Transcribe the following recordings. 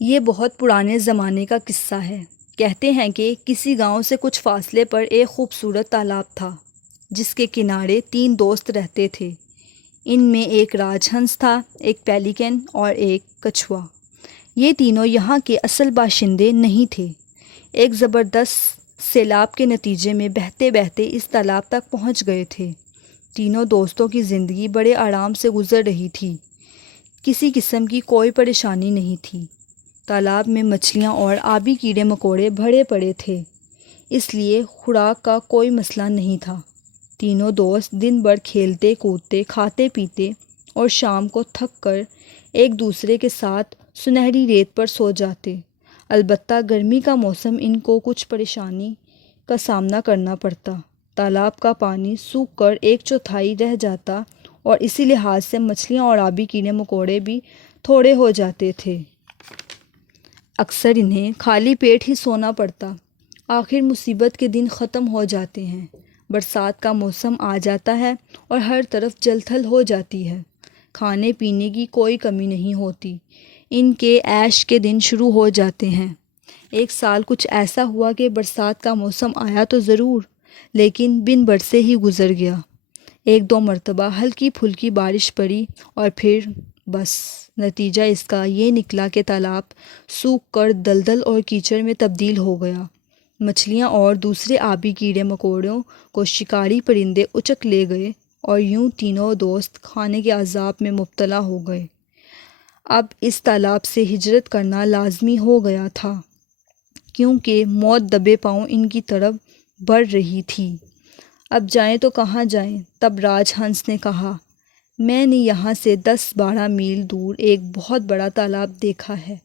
یہ بہت پرانے زمانے کا قصہ ہے۔ کہتے ہیں کہ کسی گاؤں سے کچھ فاصلے پر ایک خوبصورت تالاب تھا جس کے کنارے 3 دوست رہتے تھے۔ ان میں ایک راج ہنس تھا، ایک پیلیکن اور ایک کچھوا۔ یہ تینوں یہاں کے اصل باشندے نہیں تھے۔ ایک زبردست سیلاب کے نتیجے میں بہتے بہتے اس تالاب تک پہنچ گئے تھے۔ تینوں دوستوں کی زندگی بڑے آرام سے گزر رہی تھی۔ کسی قسم کی کوئی پریشانی نہیں تھی۔ تالاب میں مچھلیاں اور آبی کیڑے مکوڑے بھرے پڑے تھے، اس لیے خوراک کا کوئی مسئلہ نہیں تھا۔ تینوں دوست دن بھر کھیلتے کودتے، کھاتے پیتے اور شام کو تھک کر ایک دوسرے کے ساتھ سنہری ریت پر سو جاتے۔ البتہ گرمی کا موسم ان کو کچھ پریشانی کا سامنا کرنا پڑتا۔ تالاب کا پانی سوکھ کر 1/4 رہ جاتا اور اسی لحاظ سے مچھلیاں اور آبی کیڑے مکوڑے بھی تھوڑے ہو جاتے تھے۔ اکثر انہیں خالی پیٹ ہی سونا پڑتا۔ آخر مصیبت کے دن ختم ہو جاتے ہیں۔ برسات کا موسم آ جاتا ہے اور ہر طرف جل تھل ہو جاتی ہے۔ کھانے پینے کی کوئی کمی نہیں ہوتی۔ ان کے عیش کے دن شروع ہو جاتے ہیں۔ ایک سال کچھ ایسا ہوا کہ برسات کا موسم آیا تو ضرور، لیکن بن برسے ہی گزر گیا۔ 1-2 مرتبہ ہلکی پھلکی بارش پڑی اور پھر بس۔ نتیجہ اس کا یہ نکلا کہ تالاب سوکھ کر دلدل اور کیچڑ میں تبدیل ہو گیا۔ مچھلیاں اور دوسرے آبی کیڑے مکوڑوں کو شکاری پرندے اچک لے گئے اور یوں تینوں دوست کھانے کے عذاب میں مبتلا ہو گئے۔ اب اس تالاب سے ہجرت کرنا لازمی ہو گیا تھا، کیونکہ موت دبے پاؤں ان کی طرف بڑھ رہی تھی۔ اب جائیں تو کہاں جائیں؟ تب راج ہنس نے کہا، میں نے یہاں سے 10-12 میل دور ایک بہت بڑا تالاب دیکھا ہے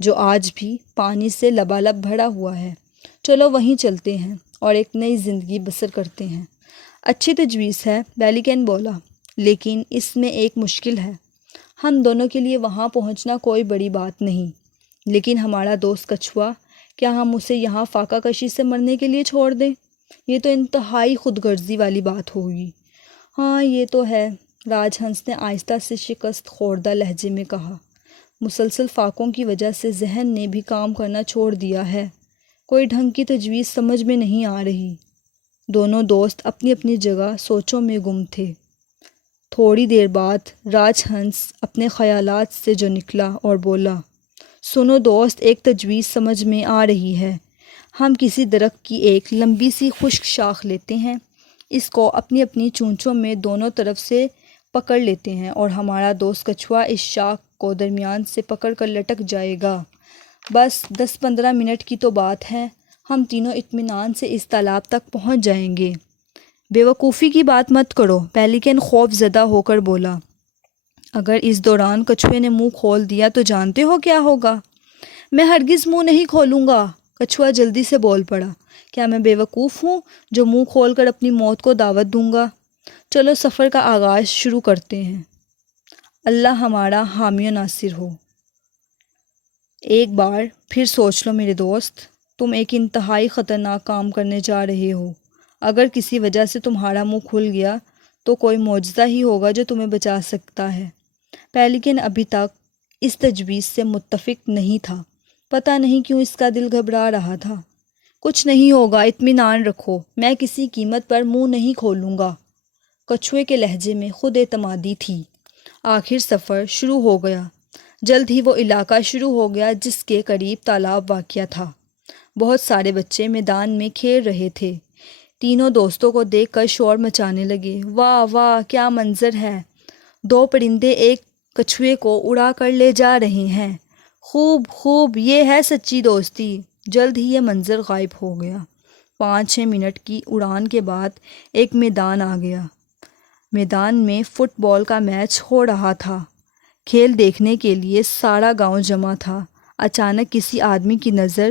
جو آج بھی پانی سے لبالب بھرا ہوا ہے۔ چلو وہیں چلتے ہیں اور ایک نئی زندگی بسر کرتے ہیں۔ اچھی تجویز ہے، پیلیکن بولا، لیکن اس میں ایک مشکل ہے۔ ہم دونوں کے لیے وہاں پہنچنا کوئی بڑی بات نہیں، لیکن ہمارا دوست کچھوا، کیا ہم اسے یہاں فاقہ کشی سے مرنے کے لیے چھوڑ دیں؟ یہ تو انتہائی خود غرضی والی بات ہوگی۔ ہاں یہ تو ہے، راج ہنس نے آہستہ سے شکست خوردہ لہجے میں کہا۔ مسلسل فاقوں کی وجہ سے ذہن نے بھی کام کرنا چھوڑ دیا ہے۔ کوئی ڈھنگ کی تجویز سمجھ میں نہیں آ رہی۔ دونوں دوست اپنی اپنی جگہ سوچوں میں گم تھے۔ تھوڑی دیر بعد راج ہنس اپنے خیالات سے جو نکلا اور بولا، سنو دوست، ایک تجویز سمجھ میں آ رہی ہے۔ ہم کسی درخت کی ایک لمبی سی خشک شاخ لیتے ہیں، اس کو اپنی اپنی چونچوں میں دونوں طرف سے پکڑ لیتے ہیں اور ہمارا دوست کچھوا اس شاخ کو درمیان سے پکڑ کر لٹک جائے گا۔ بس 10-15 منٹ کی تو بات ہے، ہم تینوں اطمینان سے اس تالاب تک پہنچ جائیں گے۔ بے وقوفی کی بات مت کرو، پیلیکن خوف زدہ ہو کر بولا۔ اگر اس دوران کچھوے نے منہ کھول دیا تو جانتے ہو کیا ہوگا؟ میں ہرگز منہ نہیں کھولوں گا، کچھوا جلدی سے بول پڑا۔ کیا میں بے وقوف ہوں جو منہ کھول کر اپنی موت کو دعوت دوں گا؟ چلو سفر کا آغاز شروع کرتے ہیں۔ اللہ ہمارا حامی و ناصر ہو۔ ایک بار پھر سوچ لو میرے دوست، تم ایک انتہائی خطرناک کام کرنے جا رہے ہو۔ اگر کسی وجہ سے تمہارا منہ کھل گیا تو کوئی معجزہ ہی ہوگا جو تمہیں بچا سکتا ہے۔ پیلیکن ابھی تک اس تجویز سے متفق نہیں تھا۔ پتہ نہیں کیوں اس کا دل گھبرا رہا تھا۔ کچھ نہیں ہوگا، اطمینان رکھو، میں کسی قیمت پر منہ نہیں کھولوں گا۔ کچھوے کے لہجے میں خود اعتمادی تھی۔ آخر سفر شروع ہو گیا۔ جلد ہی وہ علاقہ شروع ہو گیا جس کے قریب تالاب واقع تھا۔ بہت سارے بچے میدان میں کھیل رہے تھے۔ تینوں دوستوں کو دیکھ کر شور مچانے لگے، واہ واہ کیا منظر ہے! 2 پرندے ایک کچھوے کو اڑا کر لے جا رہے ہیں۔ خوب خوب، یہ ہے سچی دوستی۔ جلد ہی یہ منظر غائب ہو گیا۔ 5-6 منٹ کی اڑان کے بعد ایک میدان آ گیا۔ میدان میں فٹ بال کا میچ ہو رہا تھا۔ کھیل دیکھنے کے لیے سارا گاؤں جمع تھا۔ اچانک کسی آدمی کی نظر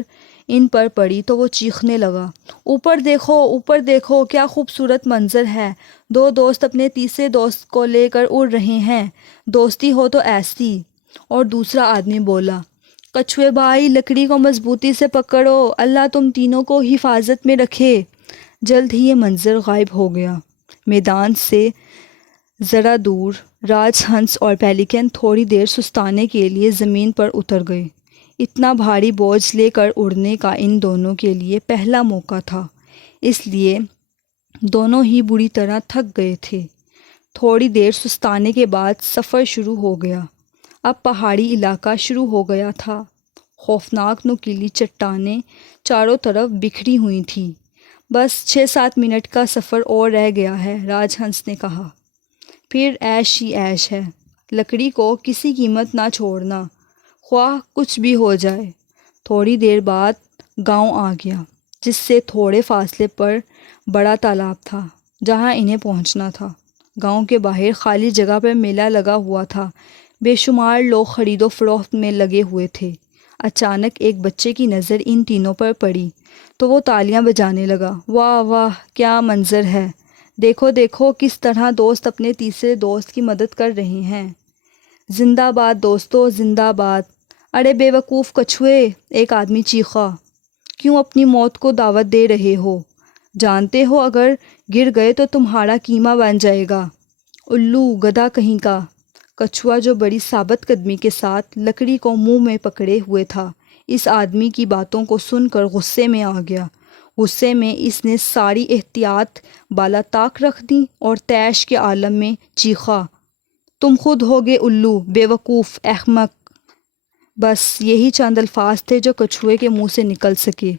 ان پر پڑی تو وہ چیخنے لگا، اوپر دیکھو، اوپر دیکھو، کیا خوبصورت منظر ہے! 2 دوست اپنے تیسرے دوست کو لے کر اڑ رہے ہیں، دوستی ہو تو ایسی۔ اور دوسرا آدمی بولا، کچھوے بھائی لکڑی کو مضبوطی سے پکڑو، اللہ تم تینوں کو حفاظت میں رکھے۔ جلد ہی یہ منظر غائب ہو گیا۔ میدان سے ذرا دور راج ہنس اور پیلیکن تھوڑی دیر سستانے کے لیے زمین پر اتر گئے۔ اتنا بھاری بوجھ لے کر اڑنے کا ان دونوں کے لیے پہلا موقع تھا، اس لیے دونوں ہی بری طرح تھک گئے تھے۔ تھوڑی دیر سستانے کے بعد سفر شروع ہو گیا۔ اب پہاڑی علاقہ شروع ہو گیا تھا۔ خوفناک نوکیلی چٹانیں چاروں طرف بکھری ہوئی تھیں۔ بس 6-7 منٹ کا سفر اور رہ گیا ہے، راج ہنس نے کہا۔ پھر عیش ہی عیش ہے، لکڑی کو کسی قیمت نہ چھوڑنا، خواہ کچھ بھی ہو جائے۔ تھوڑی دیر بعد گاؤں آ گیا، جس سے تھوڑے فاصلے پر بڑا تالاب تھا جہاں انہیں پہنچنا تھا۔ گاؤں کے باہر خالی جگہ پر میلہ لگا ہوا تھا، بے شمار لوگ خرید و فروخت میں لگے ہوئے تھے۔ اچانک ایک بچے کی نظر ان تینوں پر پڑی تو وہ تالیاں بجانے لگا۔ واہ واہ، کیا منظر ہے! دیکھو دیکھو کس طرح دوست اپنے تیسرے دوست کی مدد کر رہے ہیں۔ زندہ باد دوستو، زندہ باد! ارے بے وقوف کچھوے، ایک آدمی چیخا، کیوں اپنی موت کو دعوت دے رہے ہو؟ جانتے ہو اگر گر گئے تو تمہارا قیمہ بن جائے گا۔ الو، گدھا کہیں کا! کچھوا جو بڑی ثابت قدمی کے ساتھ لکڑی کو منہ میں پکڑے ہوئے تھا، اس آدمی کی باتوں کو سن کر غصے میں آ گیا۔ غصے میں اس نے ساری احتیاط بالا طاق رکھ دی اور طیش کے عالم میں چیخا، تم خود ہوگے الو، بے وقوف، احمق! بس یہی چند الفاظ تھے جو کچھوے کے منہ سے نکل سکے،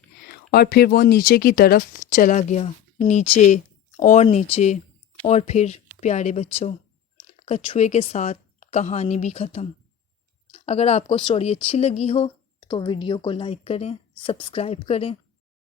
اور پھر وہ نیچے کی طرف چلا گیا۔ نیچے اور پھر پیارے بچوں، کچھوے کے ساتھ کہانی بھی ختم۔ اگر آپ کو سٹوری اچھی لگی ہو تو ویڈیو کو لائک کریں، سبسکرائب کریں